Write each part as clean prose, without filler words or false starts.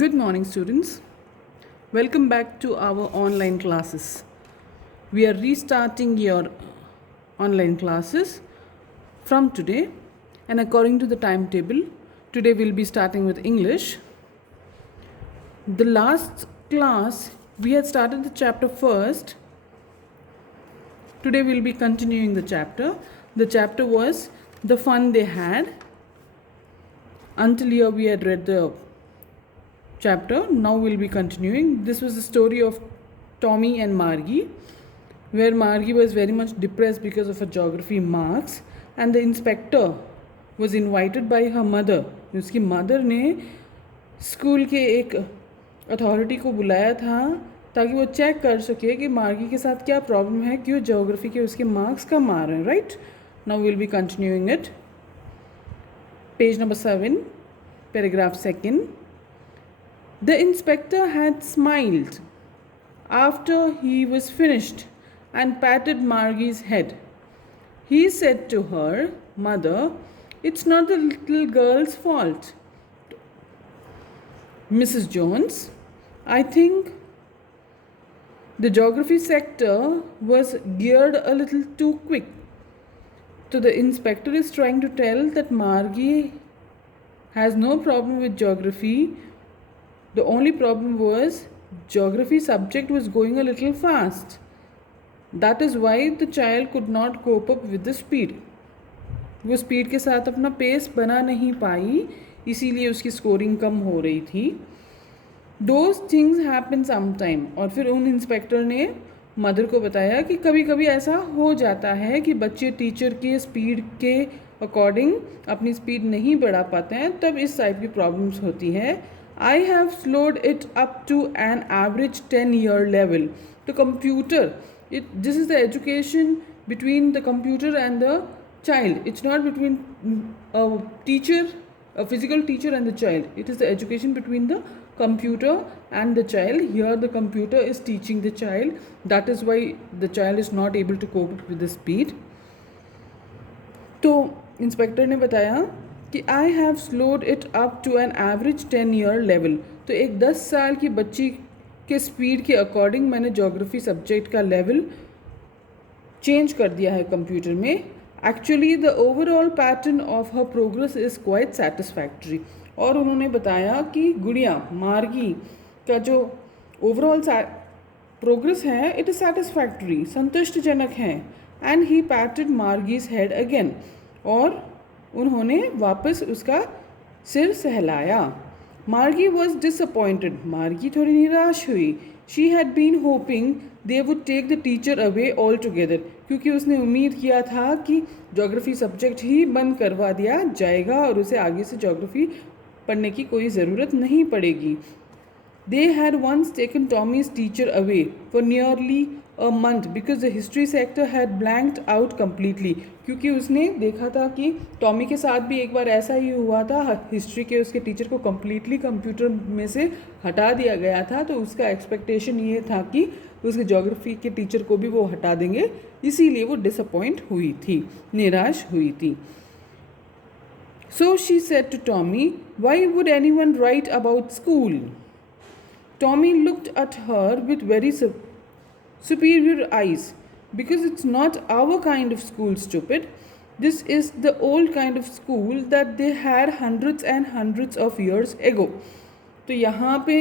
Good morning, students. Welcome back to our online classes. We are restarting your online classes from today, and according to the timetable, today we'll be starting with English. The last class we had started the chapter first. Today we'll be continuing the chapter. The chapter was The Fun They Had. Until here we had read the chapter. Now we'll be continuing. This was the story of Tommy and Margie, where Margie was very much depressed because of her geography marks, and the inspector was invited by her mother. उसकी mother ने school के एक authority को बुलाया था ताकि वो check कर सके कि मार्गी के साथ क्या प्रॉब्लम है, क्यों ज्योग्राफी के उसके मार्क्स कम आ रहे हैं. Right now will be continuing it. Page number 7, paragraph 2. The inspector had smiled after he was finished and patted Margie's head. He said to her, "Mother, it's not the little girl's fault. Mrs. Jones, I think the geography sector was geared a little too quick." So the inspector is trying to tell that Margie has no problem with geography. The only problem was geography subject was going a little fast. That is why the child could not cope up with the speed. वो speed के साथ अपना pace बना नहीं पाई, इसीलिए उसकी scoring कम हो रही थी. Those things happen sometime. और फिर उन इंस्पेक्टर ने मदर को बताया कि कभी कभी ऐसा हो जाता है कि बच्चे टीचर के स्पीड के अकॉर्डिंग अपनी स्पीड नहीं बढ़ा पाते हैं, तब इस टाइप की प्रॉब्लम्स होती है. I have slowed it up to an average 10-year level. The computer, this is the education between the computer and the child. It's not between a teacher, a physical teacher and the child. It is the education between the computer and the child. Here the computer is teaching the child. That is why the child is not able to cope with the speed. तो inspector ने बताया कि I have slowed it up to an average 10-year level. तो एक 10 साल की बच्ची के स्पीड के अकॉर्डिंग मैंने जोग्राफी सब्जेक्ट का लेवल चेंज कर दिया है कंप्यूटर में. Actually the overall pattern of her progress is quite satisfactory. और उन्होंने बताया कि गुड़िया मार्गी का जो ओवरऑल प्रोग्रेस है इट इज़ सेटिस्फैक्ट्री, संतुष्टजनक है. And he patted Margie's head again. और उन्होंने वापस उसका सिर सहलाया. मार्गी वॉज डिसअपॉइंटेड. मार्गी थोड़ी निराश हुई. She had been hoping they would take the teacher away altogether. क्योंकि उसने उम्मीद किया था कि जोग्राफी सब्जेक्ट ही बंद करवा दिया जाएगा और उसे आगे से जोग्राफी पढ़ने की कोई ज़रूरत नहीं पड़ेगी. They had once taken Tommy's teacher away for nearly a month because the history sector had blanked out completely. क्योंकि उसने देखा था कि टॉमी के साथ भी एक बार ऐसा ही हुआ था. हिस्ट्री के उसके टीचर को कम्प्लीटली कंप्यूटर में से हटा दिया गया था. तो उसका एक्सपेक्टेशन ये था कि उसके जोग्राफी के टीचर को भी वो हटा देंगे, इसीलिए वो डिसअपॉइंट हुई थी, निराश हुई थी. So she said to Tommy, "Why would anyone write about school?" Tommy looked at her with very superior eyes. "Because it's not our kind of school, stupid. This is the old kind of school that they had hundreds and hundreds of years ago." तो यहाँ पे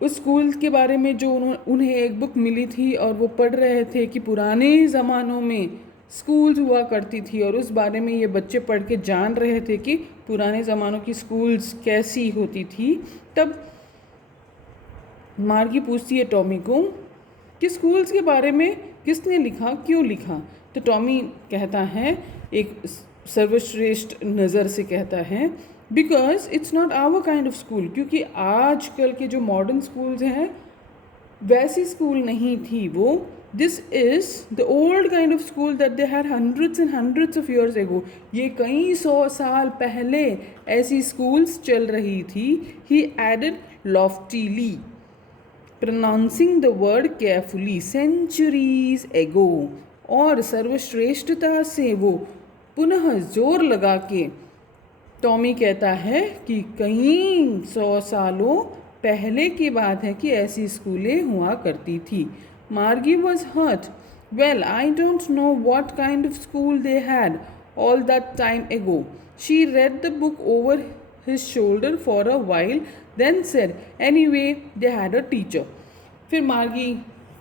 उस school के बारे में जो उन्हें एक बुक मिली थी और वो पढ़ रहे थे कि पुराने ज़मानों में स्कूल्स हुआ करती थी, और उस बारे में ये बच्चे पढ़ के जान रहे थे कि पुराने ज़मानों की स्कूल्स कैसी होती थी. तब मार्गी पूछती है टॉमी को कि स्कूल्स के बारे में किसने लिखा, क्यों लिखा. तो टॉमी कहता है, एक सर्वश्रेष्ठ नज़र से कहता है, because it's not our kind of school. क्योंकि आजकल के जो मॉडर्न स्कूल्स हैं वैसी स्कूल नहीं थी वो. This is the old kind of school that they had hundreds and hundreds of years ago. ये कई 100 साल पहले ऐसी स्कूल्स चल रही थी. ही added लॉफ्टीली, pronouncing the word carefully, centuries ago. और सर्वश्रेष्ठता से वो पुनः जोर लगा के टॉमी कहता है कि कई 100 सालों पहले की बात है कि ऐसी स्कूलें हुआ करती थी. Margie was hurt. Well, I don't know what kind of school they had all that time ago. She read the book over his shoulder for a while, then said, anyway, they had a teacher. फिर मार्गी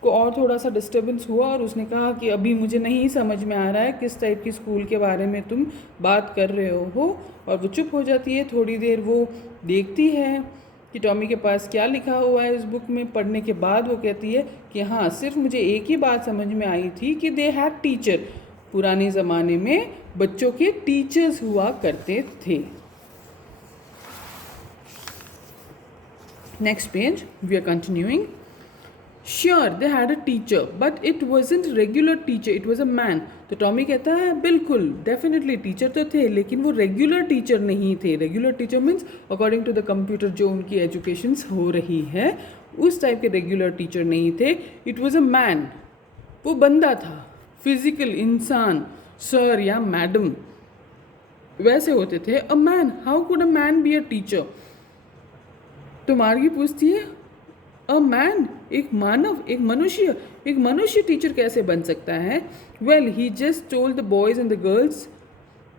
को और थोड़ा सा disturbance हुआ और उसने कहा कि अभी मुझे नहीं समझ में आ रहा है किस टाइप की स्कूल के बारे में तुम बात कर रहे हो. और वो चुप हो जाती है. थोड़ी देर वो देखती है कि टॉमी के पास क्या लिखा हुआ है इस बुक में. पढ़ने के बाद वो कहती है कि हाँ, सिर्फ मुझे एक ही बात समझ में आई थी कि दे हैड टीचर. पुराने ज़माने में बच्चों के टीचर्स हुआ करते थे. Next page, we are continuing. Sure they had a teacher but it wasn't regular teacher, it was a man. तो टॉमी कहता है बिल्कुल, डेफिनेटली टीचर तो थे लेकिन वो रेगुलर टीचर नहीं थे. Regular teacher means according to the computer जो उनकी एजुकेशन हो रही है उस टाइप के रेगुलर टीचर नहीं थे. इट वॉज अ मैन, वो बंदा था, फिजिकल इंसान, सर या मैडम वैसे होते थे. A man, how could a man be a teacher. तो मार्गी पूछती है अ मैन, एक मानव, एक मनुष्य टीचर कैसे बन सकता है. Well, he just told the boys and the girls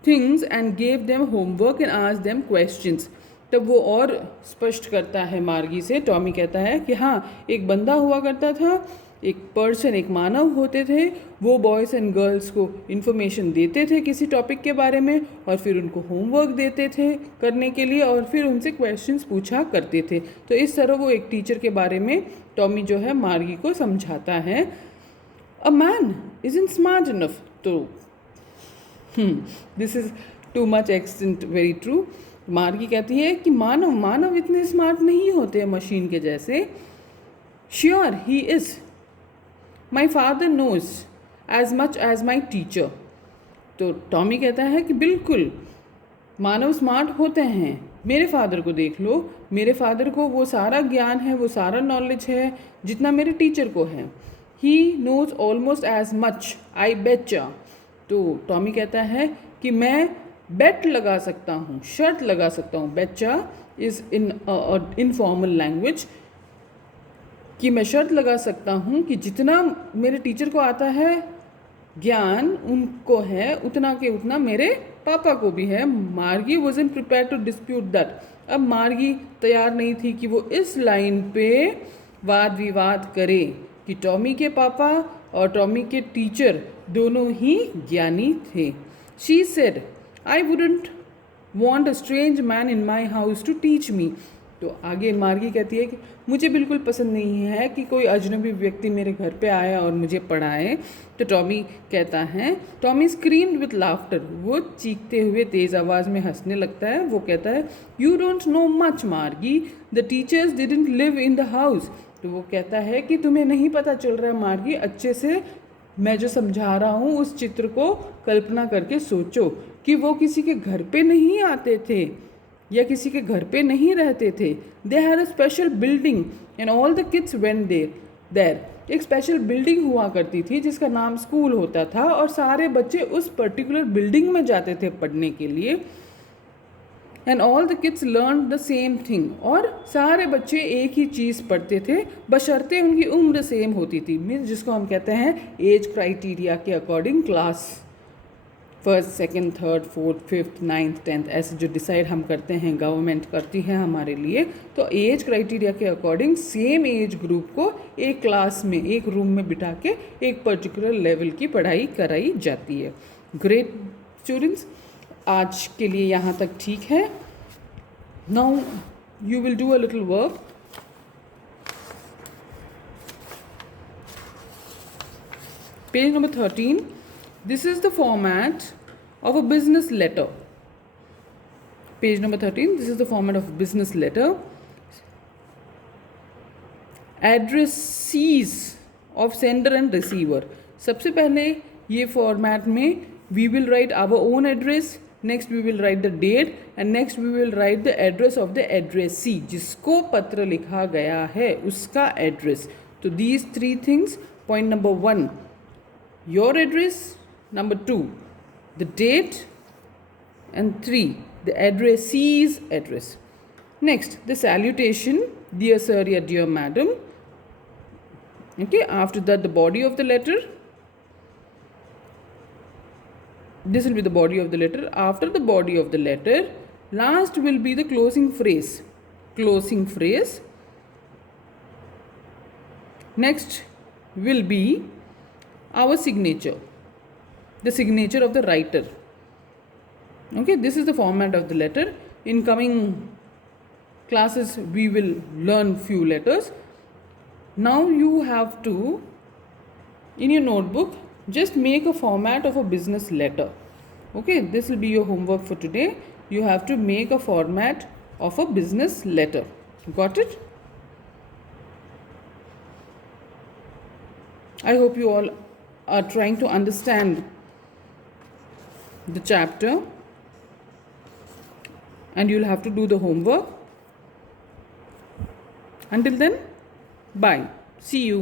things and gave them homework and asked them questions. तब वो और स्पष्ट करता है मार्गी से. टॉमी कहता है कि हाँ, एक बंदा हुआ करता था, एक पर्सन, एक मानव होते थे. वो बॉयज़ एंड गर्ल्स को इन्फॉर्मेशन देते थे किसी टॉपिक के बारे में और फिर उनको होमवर्क देते थे करने के लिए और फिर उनसे क्वेश्चंस पूछा करते थे. तो इस तरह वो एक टीचर के बारे में टॉमी जो है मार्गी को समझाता है. A man isn't smart enough. तो this is to much extent very true. Margie कहती है कि मानव इतने स्मार्ट नहीं होते मशीन के जैसे. Sure he is. My father knows as much as my teacher. तो टॉमी कहता है कि बिल्कुल मानव स्मार्ट होते हैं. मेरे फादर को देख लो, मेरे फादर को वो सारा ज्ञान है, वो सारा नॉलेज है जितना मेरे टीचर को है. He knows almost as much, I बेचा. तो टॉमी कहता है कि मैं बेट लगा सकता हूँ, शर्त लगा सकता हूँ. बेचा इज़ इन इनफॉर्मल लैंग्वेज, कि मैं शर्त लगा सकता हूँ कि जितना मेरे टीचर को आता है ज्ञान उनको है उतना के उतना मेरे पापा को भी है. Margie wasn't prepared to dispute that. अब मार्गी तैयार नहीं थी कि वो इस लाइन पे वाद विवाद करे कि टॉमी के पापा और टॉमी के टीचर दोनों ही ज्ञानी थे. She said, I wouldn't want a strange man in my house to teach me. तो आगे मार्गी कहती है कि मुझे बिल्कुल पसंद नहीं है कि कोई अजनबी व्यक्ति मेरे घर पे आए और मुझे पढ़ाए. तो टॉमी कहता है, टॉमी स्क्रीम्ड विथ लाफ्टर. वो चीखते हुए तेज़ आवाज़ में हंसने लगता है. वो कहता है, यू डोंट नो मच मार्गी, the teachers didn't live in the house. तो वो कहता है कि तुम्हें नहीं पता चल रहा है मार्गी, अच्छे से मैं जो समझा रहा हूँ उस चित्र को कल्पना करके सोचो कि वो किसी के घर पे नहीं आते थे या किसी के घर पे नहीं रहते थे. They had a special building and all the kids went there. एक स्पेशल बिल्डिंग हुआ करती थी जिसका नाम स्कूल होता था और सारे बच्चे उस पर्टिकुलर बिल्डिंग में जाते थे पढ़ने के लिए. And all the kids learn the same thing. और सारे बच्चे एक ही चीज़ पढ़ते थे बशर्ते उनकी उम्र सेम होती थी. मीन्स जिसको हम कहते हैं एज क्राइटेरिया के according class first, second, third, fourth, fifth, ninth, tenth ऐसे जो डिसाइड हम करते हैं, गवर्नमेंट करती है हमारे लिए. तो एज क्राइटेरिया के अकॉर्डिंग सेम एज ग्रुप को एक क्लास में, एक रूम में बिठा के एक पर्टिकुलर लेवल की पढ़ाई कराई जाती है. ग्रेट स्टूडेंट्स, आज के लिए यहाँ तक ठीक है. Now you will do a little work. Page number 13. This is the format of a business letter. Page number 13. This is the format of a business letter. Addressees of sender and receiver. सबसे पहले ये format में we will write our own address. Next we will write the date and next we will write the address of the addressee. जिसको पत्र लिखा गया है उसका address. तो these three things. Point number 1, your address. Number 2, the date. And 3, the addressee's address. Next, the salutation, dear sir or dear madam. Okay, after that the body of the letter. This will be the body of the letter. After the body of the letter, last will be the closing phrase. Closing phrase. Next will be our signature, the signature of the writer. Okay, this is the format of the letter. In coming classes, we will learn few letters. Now you have to, in your notebook, just make a format of a business letter. Okay, this will be your homework for today. You have to make a format of a business letter. Got it? I hope you all are trying to understand the chapter, and you'll have to do the homework. Until then, bye. See you.